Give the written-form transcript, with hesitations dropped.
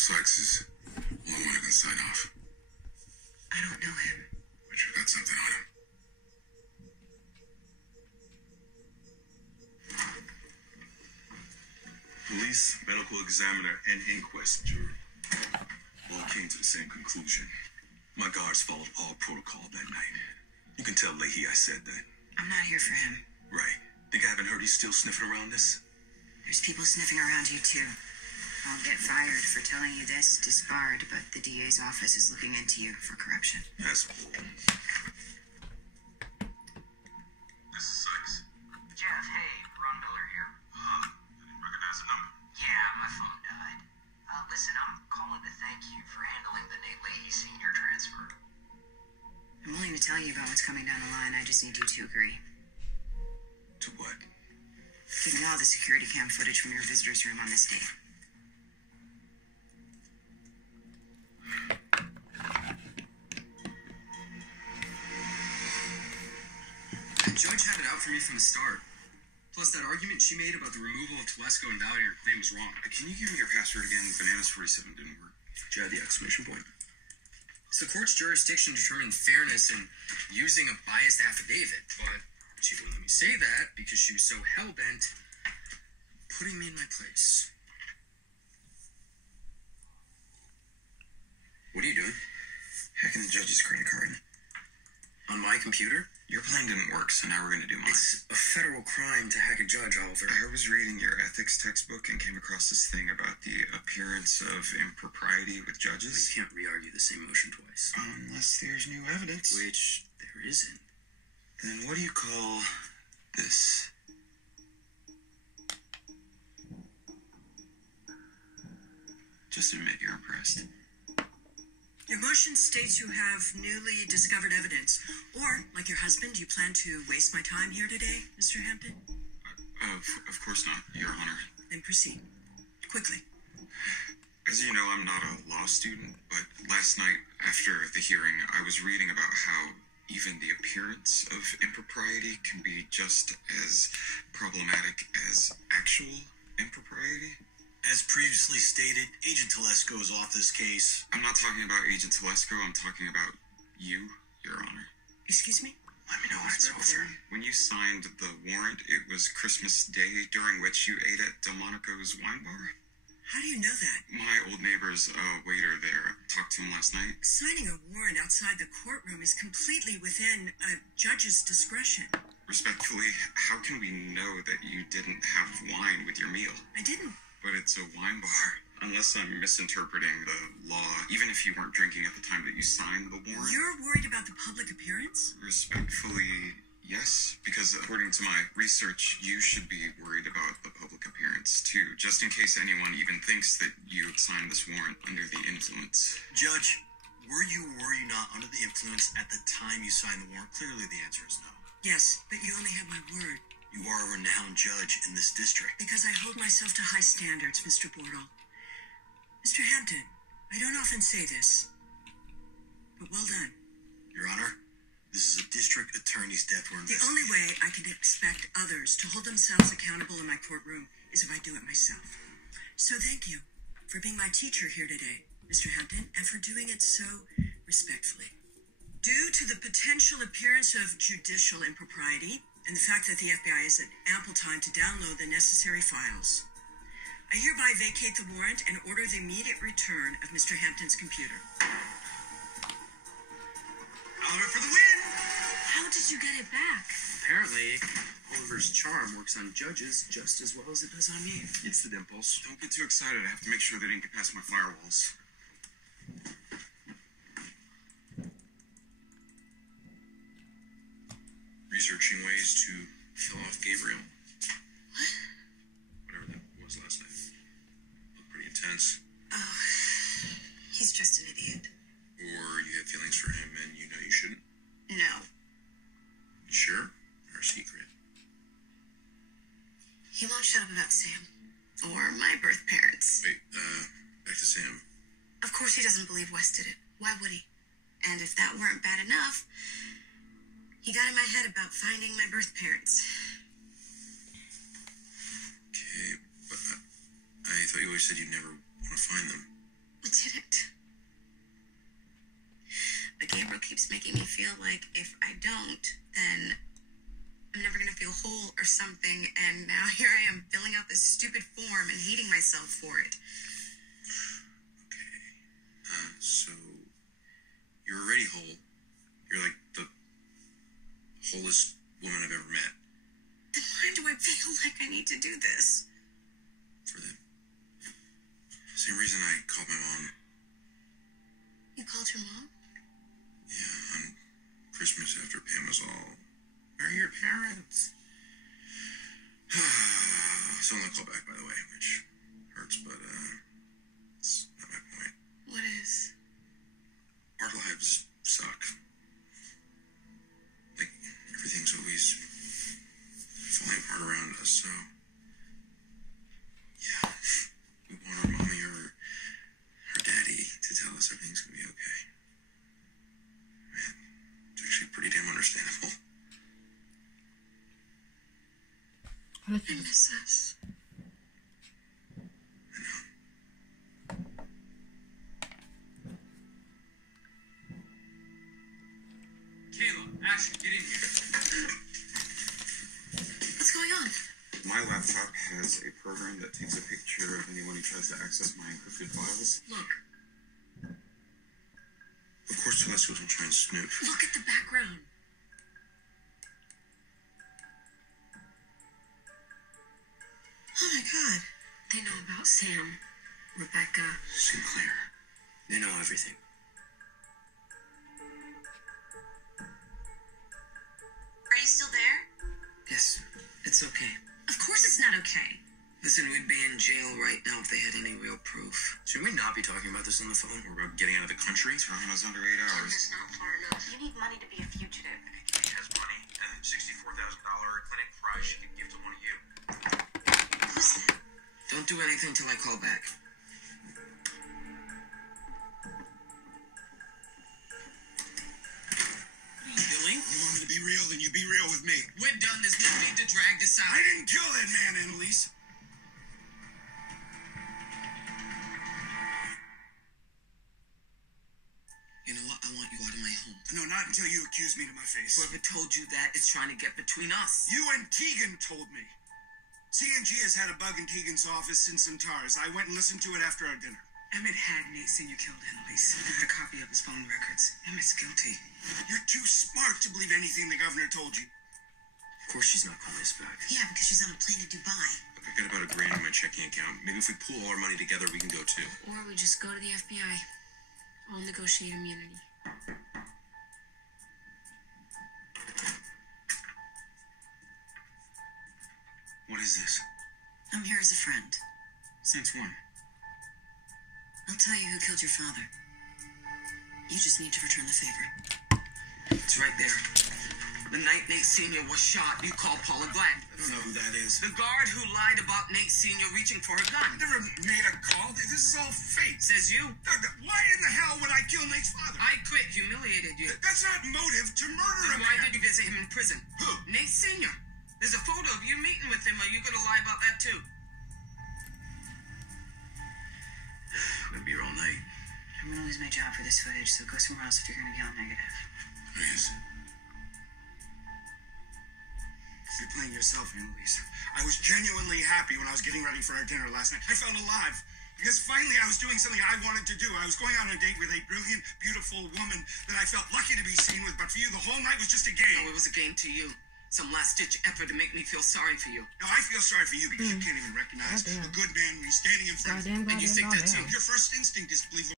Sykes is the only one who can sign off. I don't know him. But you got something on him. Police, medical examiner, and inquest jury all came to the same conclusion. My guards followed all protocol that night. You can tell Leahy I said that. I'm not here for him. Right. Think I haven't heard he's still sniffing around this? There's people sniffing around you, too. I'll get fired for telling you this, disbarred, but the DA's office is looking into you for corruption. That's bull. This is Sykes. Jeff, hey, Ron Miller here. I didn't recognize the number. Yeah, my phone died. Listen, I'm calling to thank you for handling the Nate Leahy senior transfer. I'm willing to tell you about what's coming down the line. I just need you to agree. To what? Give me all the security cam footage from your visitor's room on this date. The judge had it out for me from the start. Plus, that argument she made about the removal of Telesco and validating her claim was wrong. Can you give me your password again? Bananas 47 didn't work. Did you add the exclamation point? It's the court's jurisdiction to determine fairness in using a biased affidavit, but she wouldn't let me say that because she was so hell-bent putting me in my place. What are you doing? Hacking the judge's credit card. On my computer? Your plan didn't work, so now we're going to do mine. It's a federal crime to hack a judge, Oliver. I was reading your ethics textbook and came across this thing about the appearance of impropriety with You judges. can't re-argue the same motion twice. Unless there's new evidence. Which there isn't. Then what do you call this? Just admit you're impressed. Your motion states you have newly discovered evidence. Or, like your husband, you plan to waste my time here today, Mr. Hampton? Of course not, Your Honor. Then proceed. Quickly. As you know, I'm not a law student, but last night, after the hearing, I was reading about how even the appearance of impropriety can be just as problematic as actual impropriety. As previously stated, Agent Telesco is off this case. I'm not talking about Agent Telesco, I'm talking about you, Your Honor. Excuse me? Let me know when it's over. When you signed the warrant, it was Christmas Day, during which you ate at Delmonico's wine bar. How do you know that? My old neighbor's waiter there. Talked to him last night. Signing a warrant outside the courtroom is completely within a judge's discretion. Respectfully, how can we know that you didn't have wine with your meal? I didn't. But it's a wine bar. Unless I'm misinterpreting the law, even if you weren't drinking at the time that you signed the warrant. You're worried about the public appearance? Respectfully, yes. Because according to my research, you should be worried about the public appearance too, just in case anyone even thinks that you signed this warrant under the influence. Judge, were you or were you not under the influence at the time you signed the warrant? Clearly the answer is no. Yes, but you only have my word. You are a renowned judge in this district. Because I hold myself to high standards, Mr. Bortle. Mr. Hampton, I don't often say this, but well done. Your Honor, this is a district attorney's death warrant. The only way I can expect others to hold themselves accountable in my courtroom is if I do it myself. So thank you for being my teacher here today, Mr. Hampton, and for doing it so respectfully. Due to the potential appearance of judicial impropriety, and the fact that the FBI has had ample time to download the necessary files, I hereby vacate the warrant and order the immediate return of Mr. Hampton's computer. Oliver for the win! How did you get it back? Apparently, Oliver's charm works on judges just as well as it does on me. It's the dimples. Don't get too excited. I have to make sure they didn't get past my firewalls. Researching ways to kill off Gabriel. Whatever that was last night. Looked pretty intense. Oh, he's just an idiot. Or you have feelings for him and you know you shouldn't. No. You sure? Or secret? He won't shut up about Sam. Or my birth parents. Wait, back to Sam. Of course he doesn't believe Wes did it. Why would he? And if that weren't bad enough, he got in my head about finding my birth parents. Okay, but I thought you always said you'd never want to find them. didn't. But Gabriel keeps making me feel like if I don't, then I'm never going to feel whole or something. And now here I am filling out this stupid form and hating myself for it. Okay. So you're already whole. You're like the wholest woman I've ever met. Then why do I feel like I need to do this? For the same reason I called my mom. You called your mom? Yeah, on Christmas after Pam was all, "Where are your parents?" Still not called back, by the way, which hurts, but it's not my point. What is? Our lives suck. Like, everything's always falling apart around us, so yeah, we want our mommy or our daddy to tell us everything's gonna be okay. Man, it's actually pretty damn understandable. I miss us. I know. Kayla, Ashley, get in here. What's going on? My laptop has a program that takes a picture of anyone who tries to access my encrypted files. Look. Of course, Celestials will try and snoop. Look at the background. Oh my God. They know about Sam, Rebecca. Sinclair. They know everything. Are you still there? Yes, it's okay. Of course it's not okay. Listen, we'd be in jail right now if they had any real proof. Should we not be talking about this on the phone? Or about getting out of the country? Time was under 8 hours. It's not far enough. You need money to be a fugitive. Kate has money and a $64,000 clinic prize she could give to one of you. Who's that? Don't do anything till I call back. What are you doing? You want me to be real, then you be real with me. We're done. There's no need to drag this out. I didn't kill that man, Annalise. You know what? I want you out of my home. No, not until you accuse me to my face. Whoever told you that is trying to get between us. You and Tegan told me. CNG has had a bug in Tegan's office since Centaurus. I went and listened to it after our dinner. Emmett had Nate Sr. killed Annalise. I got a copy of his phone records. Emmett's guilty. You're too smart to believe anything the governor told you. Of course she's not calling us back. Yeah, because she's on a plane to Dubai. I've got about $1,000 in my checking account. Maybe if we pool all our money together, we can go too. Or we just go to the FBI. I'll negotiate immunity. What is this? I'm here as a friend. Since when? I'll tell you who killed your father. You just need to return the favor. It's right there. The night Nate Sr. was shot, you called Paula Glad. I don't know who that is. The guard who lied about Nate Sr. reaching for her gun. I never made a call. This is all fake. Says you. Why in the hell would I kill Nate's father? I quit, humiliated you. That's not motive to murder a Then why man. did you visit him in prison? Who? Nate Sr. There's a photo of you meeting with him. Are you going to lie about that too? I'm gonna be here all night. I'm gonna lose my job for this footage, so go somewhere else if you're gonna yell negative. Yes. You're playing yourself, Annalise. I was genuinely happy when I was getting ready for our dinner last night. I felt alive. Because finally I was doing something I wanted to do. I was going on a date with a brilliant, beautiful woman that I felt lucky to be seen with. But for you, the whole night was just a game. No, it was a game to you. Some last-ditch effort to make me feel sorry for you. No, I feel sorry for you because you can't even recognize a good man when he's standing in front of you. And you think that too? Your first instinct is to believe